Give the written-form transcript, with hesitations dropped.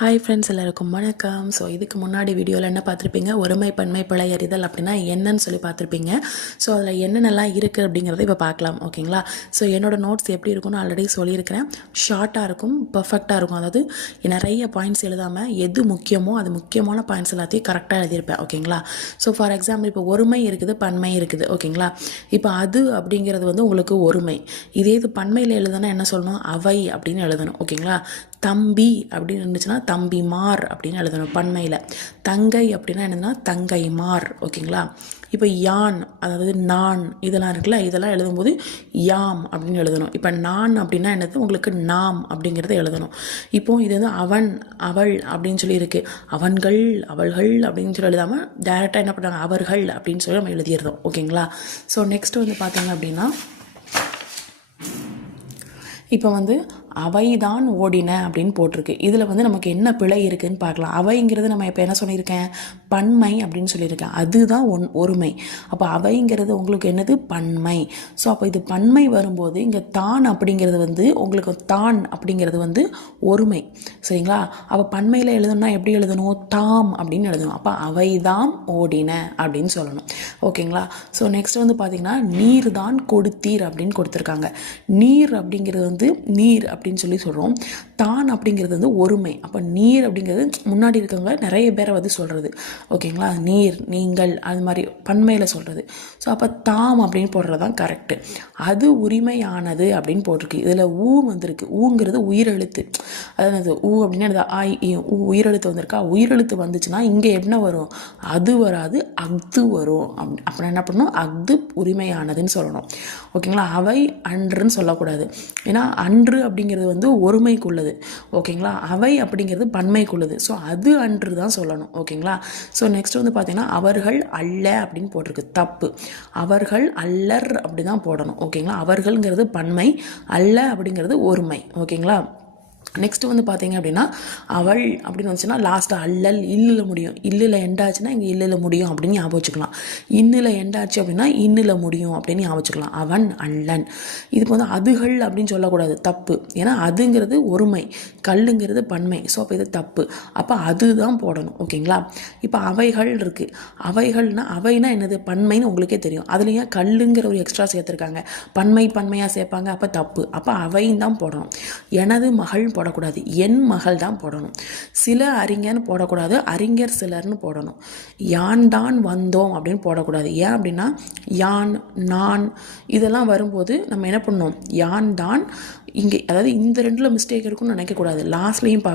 Hi friends, எல்லாருக்கும் வணக்கம். So இதுக்கு முன்னாடி வீடியோவில் என்ன பார்த்துருப்பீங்க, ஒருமை பன்மை பிழை அறிதல் அப்படின்னா என்னன்னு சொல்லி பார்த்துருப்பீங்க. ஸோ அதில் என்னென்னலாம் இருக்குது அப்படிங்கிறத இப்போ பார்க்கலாம். ஓகேங்களா? ஸோ என்னோடய நோட்ஸ் எப்படி இருக்கும்னு ஆல்ரெடி சொல்லியிருக்கிறேன். ஷார்ட்டாக இருக்கும், பர்ஃபெக்டாக இருக்கும். அதாவது நிறைய பாயிண்ட்ஸ் எழுதாமல் எது முக்கியமோ அது முக்கியமான பாயிண்ட்ஸ் எல்லாத்தையும் கரெக்டாக எழுதியிருப்பேன். ஓகேங்களா? ஸோ ஃபார் எக்ஸாம்பிள் இப்போ ஒருமை இருக்குது, பன்மை இருக்குது. ஓகேங்களா? இப்போ அது அப்படிங்கிறது வந்து உங்களுக்கு ஒருமை. இதே இது பன்மையில் எழுதுனா என்ன சொல்லணும், அவை அப்படின்னு எழுதணும். ஓகேங்களா? தம்பி அப்படின்னு இருந்துச்சுன்னா தம்பிமார் அப்படின்னு எழுதணும் பன்மையில். தங்கை அப்படின்னா என்னதுன்னா தங்கைமார். ஓகேங்களா? இப்போ யான், அதாவது நான், இதெல்லாம் இருக்குல்ல, இதெல்லாம் எழுதும்போது யாம் அப்படின்னு எழுதணும். இப்போ நான் அப்படின்னா என்னது, உங்களுக்கு நாம் அப்படிங்கிறத எழுதணும். இப்போது இது வந்து அவன் அவள் அப்படின்னு சொல்லி இருக்குது. அவன்கள் அவள்கள் அப்படின்னு சொல்லி எழுதாமல் டைரெக்டாக என்ன பண்ணுறாங்க, அவர்கள் அப்படின்னு சொல்லி நம்ம எழுதிடுறோம். ஓகேங்களா? ஸோ நெக்ஸ்ட் வந்து பார்த்தீங்க அப்படின்னா, இப்போ வந்து அவைதான் ஓடின அப்படின்னு போட்டிருக்கு. இதில் வந்து நமக்கு என்ன பிழை இருக்குதுன்னு பார்க்கலாம். அவைங்கிறது நம்ம இப்போ என்ன சொல்லியிருக்கேன், பன்மை அப்படின்னு சொல்லியிருக்கேன். அதுதான் ஒருமை. அப்போ அவைங்கிறது உங்களுக்கு என்னது, பன்மை. ஸோ அப்போ இது பன்மை வரும்போது இங்கே தான் அப்படிங்கிறது வந்து உங்களுக்கு தான் அப்படிங்கிறது வந்து ஒருமை. சரிங்களா? அப்போ பன்மையில் எழுதணும்னா எப்படி எழுதணும், தாம் அப்படின்னு எழுதணும். அப்போ அவைதான் ஓடின அப்படின்னு சொல்லணும். ஓகேங்களா? ஸோ நெக்ஸ்ட் வந்து பார்த்திங்கன்னா, நீர் தான் கொடுத்தீர் அப்படின்னு கொடுத்துருக்காங்க. நீர் அப்படிங்கிறது வந்து நீர் அப்படின்னு சொல்லி சொல்கிறோம். தான் அப்படிங்கிறது வந்து ஒருமை. அப்போ நீர் அப்படிங்கிறது முன்னாடி இருக்கவங்க நிறைய பேரை வந்து சொல்கிறது. ஓகேங்களா? நீர், நீங்கள், அது மாதிரி பன்மையில் சொல்கிறது. ஸோ அப்போ தாம் அப்படின்னு போடுறது தான் கரெக்டு. அது உரிமையானது அப்படின்னு போட்டிருக்கு. இதில் ஊ வந்திருக்கு. ஊங்கிறது உயிரெழுத்து. அதாவது ஊ அப்படின்னா உயிரெழுத்து வந்திருக்கா. உயிரெழுத்து வந்துச்சுன்னா இங்கே என்ன வரும், அது வராது, அஃது வரும். அப்புறம் என்ன பண்ணணும், அஃது உரிமையானதுன்னு சொல்லணும். ஓகேங்களா? அவை அன்றுன்னு சொல்லக்கூடாது. ஏன்னா அன்று அப்படிங்கிறது வந்து ஒருமைக்குள்ளது. ஓகேங்களா? அவை அப்படிங்கிறது பன்மைக்குள்ளது. ஸோ அது அன்று தான் சொல்லணும். ஓகேங்களா? ஸோ நெக்ஸ்ட் வந்து பார்த்தீங்கன்னா, அவர்கள் அல்ல அப்படின்னு போட்டிருக்கு. தப்பு. அவர்கள் அல்லர் அப்படி தான் போடணும். ஓகேங்களா? அவர்கள்ங்கிறது பன்மை, அல்ல அப்படிங்கிறது ஒருமை. ஓகேங்களா? நெக்ஸ்ட் வந்து பார்த்தீங்க அப்படின்னா, அவள் அப்படின்னு வந்துச்சுன்னா லாஸ்ட்டாக அல்லல் இல்லில் முடியும். இல்லில் எண்டாச்சுன்னா இங்கே இல்லில் முடியும் அப்படின்னு ஞாபகம் வச்சுக்கலாம். இன்னில் எண்டாச்சு அப்படின்னா இன்னில் முடியும் அப்படின்னு ஞாபகம் வச்சுக்கலாம். அவன் அல்லன். இதுக்கு வந்து அதுகள் அப்படின்னு சொல்லக்கூடாது, தப்பு. ஏன்னா அதுங்கிறது ஒருமை, கல்லுங்கிறது பன்மை. ஸோ அப்போ இது தப்பு. அப்போ அதுதான் போடணும். ஓகேங்களா? இப்போ அவைகள் இருக்குது. அவைகள்னா அவைனா என்னது, பன்மைன்னு உங்களுக்கே தெரியும். அதுலேயே கல்லுங்கிற ஒரு எக்ஸ்ட்ரா சேர்த்துருக்காங்க. பன்மையாக சேர்ப்பாங்க. அப்போ தப்பு. அப்போ அவைன்னு தான் போடணும். எனது மகள் போடக்கூடாது, என் மகள் தான் போடணும். சில அறிஞர்னு போடக்கூடாது, அறிஞர் சிலர்னு போடணும். யான் தான் வந்தோம் அப்படின்னு போடக்கூடாது. ஏன் அப்படின்னா யான், நான் இதெல்லாம் வரும்போது நம்ம என்ன பண்ணணும், யான் தான் இங்கே, அதாவது இந்த ரெண்டில் மிஸ்டேக் இருக்குன்னு நினைக்கக்கூடாது. லாஸ்ட்லேயும் பார்க்கணும்.